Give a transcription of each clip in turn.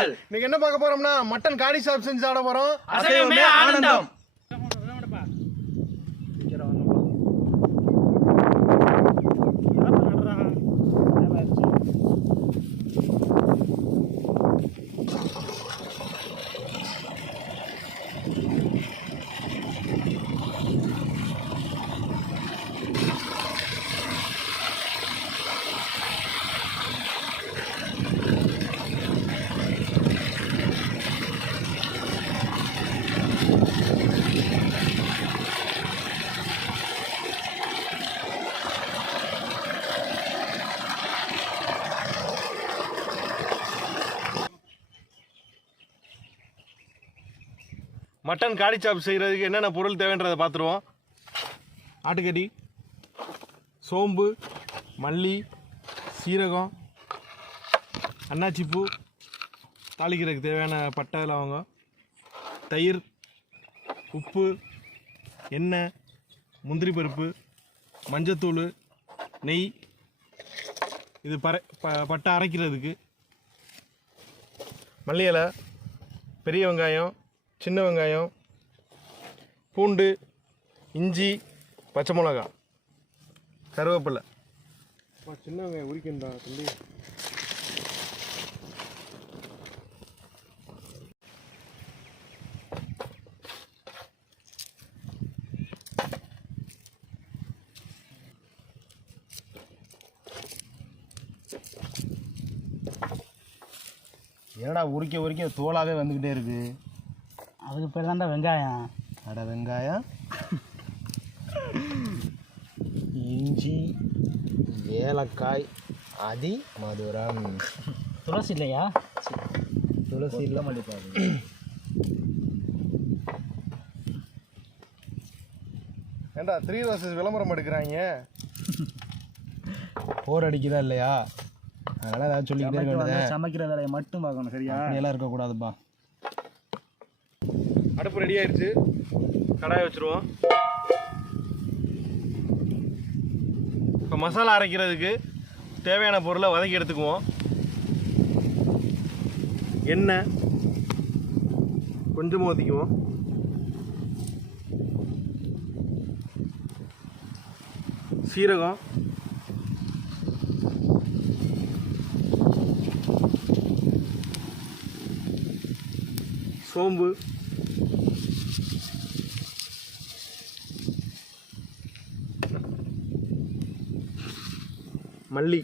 வாருங்கள். இன்னைக்கு என்ன பார்க்க போறோம்னா மட்டன் காடி சாப் செஞ்சு சாப்பிட போறோம். அசைவமே ஆனந்தம். மட்டன் காடி சாப் செய்கிறதுக்கு என்னென்ன பொருள் தேவைன்றதை பார்த்துருவோம். ஆட்டுக்கறி, சோம்பு, மல்லி, சீரகம், அன்னாச்சிப்பூ, தாளிக்கிறதுக்கு தேவையான பட்டை லவங்கம், தயிர், உப்பு, எண்ணெய், முந்திரி பருப்பு, மஞ்சத்தூள், நெய். இது பட்டை அரைக்கிறதுக்கு மல்லி இலை, பெரிய வெங்காயம், சின்ன வெங்காயம், பூண்டு, இஞ்சி, பச்சை மிளகா, கருவேப்பிலை. சின்ன வெங்காயம் உரிக்கண்டா தம்பி. என்னடா உரிக்க உரிக்க தோலாகவே வந்துக்கிட்டே இருக்கு. அதுக்கு பேர் தான்டா வெங்காயம். அட வெங்காயம், இஞ்சி, ஏலக்காய், அதி மதுரம். துளசி இல்லையா? துளசி இல்லை மல்லிப்பாரு. ஏண்டா 3 ரோசஸ் விளம்பரம் எடுக்கிறாங்க. போர் அடிக்குதா இல்லையா? அதனால் ஏதாவது சொல்லிக்கிட்டே இருக்க வேண்டியது. சமைக்கிற வேலையை மட்டும் பார்க்கணும், சரியா? எல்லாம் இருக்கக்கூடாதுப்பா. அடுப்பு ரெடி ஆயிடுச்சு. கடாயை வச்சுருவோம். இப்போ மசாலா அரைக்கிறதுக்கு தேவையான பொருளை வதக்கி எடுத்துக்குவோம். எண்ணெய் கொஞ்சமாக ஊற்றிக்குவோம். சீரகம், சோம்பு, மல்லி,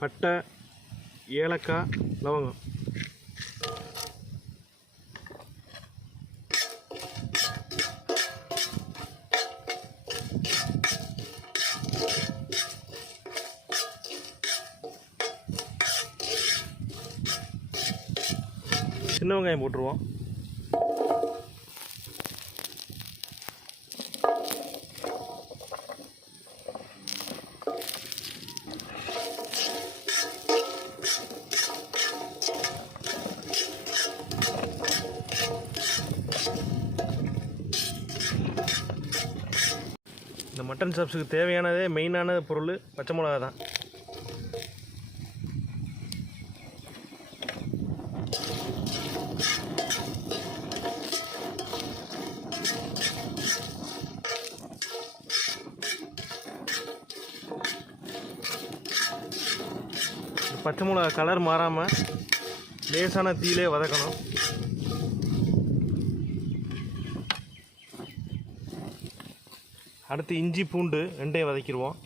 பட்டை, ஏலக்காய், லவங்கம். சின்ன வெங்காயம் போட்டுருவோம். இந்த மட்டன் சாப்ஸுக்கு தேவையானதே மெயினான பொருள் பச்சை மிளகா தான். பச்சை மிளகா கலர் மாறாமல் லேசான தீயிலே வதக்கணும். அடுத்து இஞ்சி பூண்டு ரெண்டையும் வதக்கிடுவோம்.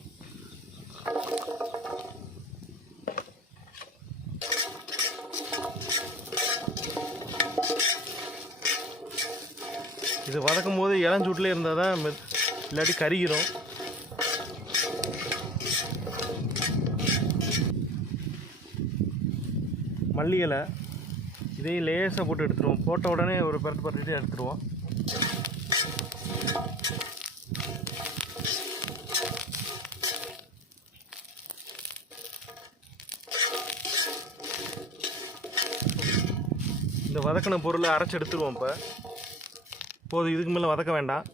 இது வதக்கும் போது இளஞ்சூட்டில் இருந்தால் தான் இல்லாட்டி கருகிரும். மல்லி இலை இதையும் லேசாக போட்டு எடுத்துருவோம். போட்ட உடனே ஒரு பரட்டு எடுத்துருவோம். இந்த வதக்கின பொருளை அரைச்சி எடுத்துருவோம். இப்போ போதும், இதுக்கு மேலே வதக்க வேண்டாம்.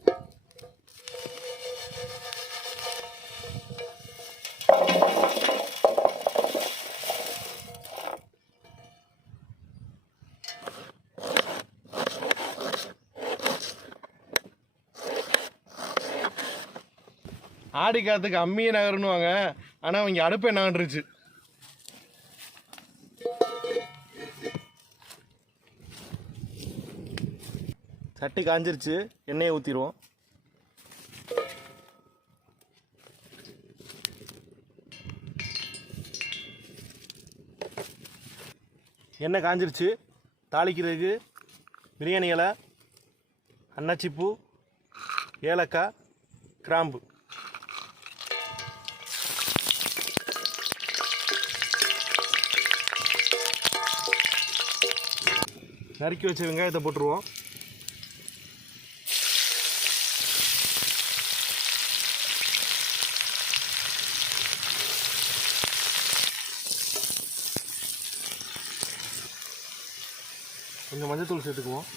ஆடி காத்துக்கு அம்மியே நகருன்னுவாங்க, ஆனால் அவங்க அடுப்பே நகண்டுருச்சு. சட்டி காஞ்சிருச்சு, எண்ணெயை ஊற்றிடுவோம். எண்ணெய் காஞ்சிருச்சு. தாளிக்கிறதுக்கு பிரியாணி இலை, அன்னாச்சிப்பூ, ஏலக்காய், கிராம்பு. நறுக்கி வச்ச வெங்காயத்தை போட்டுருவோம். கொஞ்சம் மஞ்சத்தூள் சேர்த்துக்குவோம்.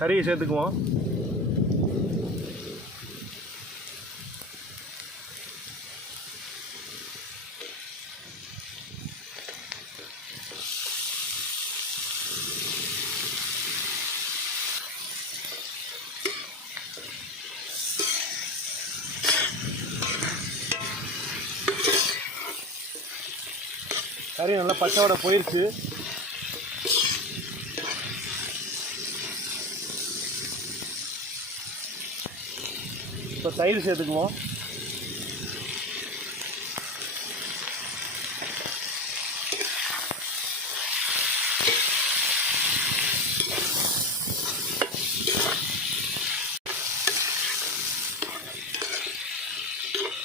கறியை சேர்த்துக்குவோம். கறி நல்லா பச்சையோட போயிடுச்சு. இப்போ தயிர் சேர்த்துக்குவோம்.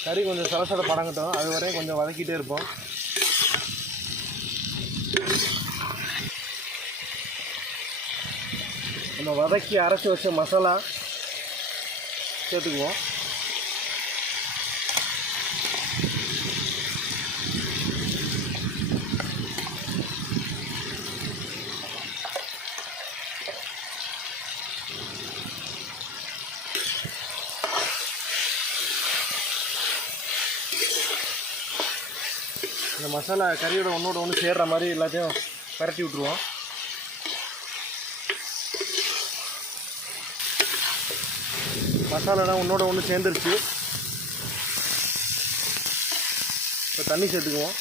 கறி கொஞ்சம் சலசல படங்கட்டும், அது வரையும் கொஞ்சம் வதக்கிட்டே இருப்போம். நம்ம வதக்கி அரைச்சி வச்ச மசாலா சேர்த்துக்குவோம். இந்த மசாலா கறியோட ஒன்றோட ஒன்று சேர்ற மாதிரி எல்லாத்தையும் பரட்டி விட்ருவோம். மசாலாலாம் ஒன்றோட ஒன்று சேர்ந்துருச்சு. இப்போ தண்ணி சேர்த்துக்குவோம்.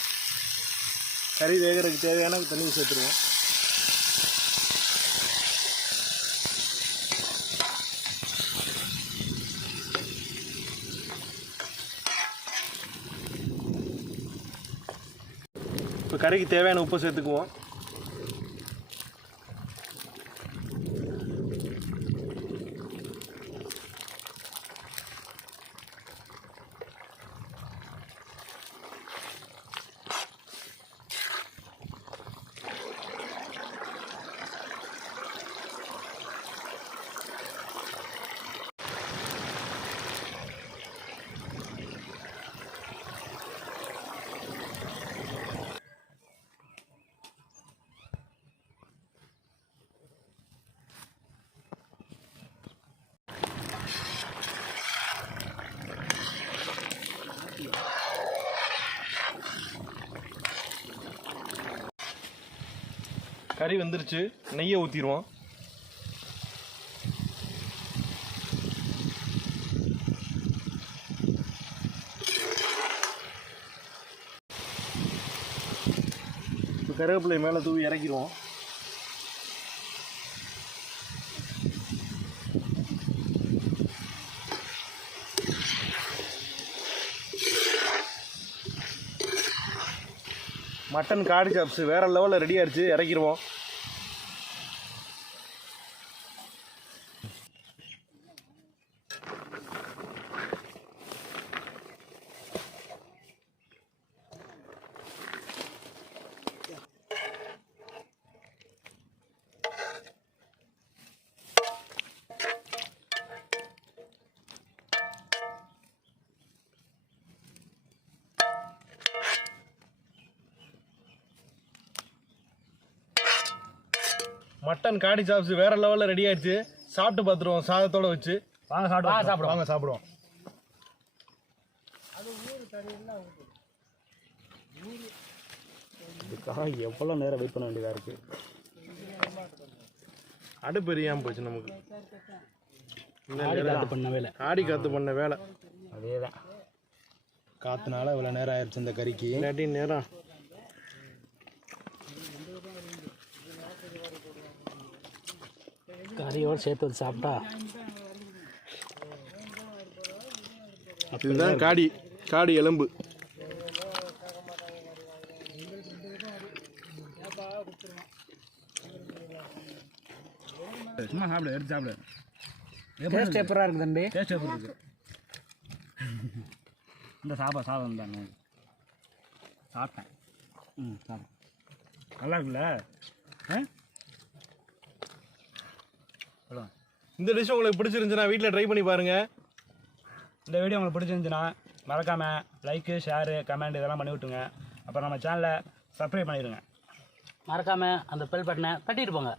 கறி வேகிறதுக்கு தேவையான தண்ணி சேர்த்துருவோம். இப்போ கறிக்கு தேவையான உப்பு சேர்த்துக்குவோம். கறி வந்துருச்சு, நெய்யை ஊற்றிடுவோம். இப்போ கருவேப்பிலை மேலே தூவி இறக்கிடுவோம். மட்டன் காடி சாப்ஸ் வேறு லெவலில் ரெடி ஆகிடுச்சு, இறக்கிடுவோம். மட்டன் காடி சாப்ஸ் வேற லெவலில் ரெடி ஆயிடுச்சு. சாப்பிட்டு பார்த்துருவோம் சாதத்தோட வச்சு. வாங்க சாப்பிடுவோம். வாங்க சாப்பிடுவோம். இதுக்காக எவ்வளோ நேரம் வெயிட் பண்ண வேண்டியதாக இருக்குது. அடுப்பு எரியாமல் போச்சு நமக்கு. பண்ண வேலை ஆடி காத்து பண்ண வேலை அதே தான். காத்துனால இவ்வளோ நேரம் ஆயிடுச்சு இந்த கறிக்கு. இல்லாட்டி நேரம் கறியோடு சேர்த்து வச்சு சாப்பிட்டா. இதுதான் காடி எலும்பு. சும்மா சாப்பிடு, எடுத்து சாப்பிடு. டேஸ்ட் எப்பரா இருக்குது தம்பி? டேஸ்ட் எப்படி இருக்கு? இந்த சாதம் தானே சாப்பிட்டேன். சாப்பிட்டேன். நல்லா இருக்குல்ல? இந்த டிஷ் உங்களுக்கு பிடிச்சிருந்துச்சுன்னா வீட்டில் ட்ரை பண்ணி பாருங்கள். இந்த வீடியோ உங்களுக்கு பிடிச்சிருந்துச்சுன்னா மறக்காமல் லைக்கு, ஷேரு, கமெண்ட் இதெல்லாம் பண்ணி விட்டுங்க. அப்புறம் நம்ம சேனலை சப்ஸ்கிரைப் பண்ணிடுங்க. மறக்காமல் அந்த பெல் பட்டனை தட்டிட்டு போங்க.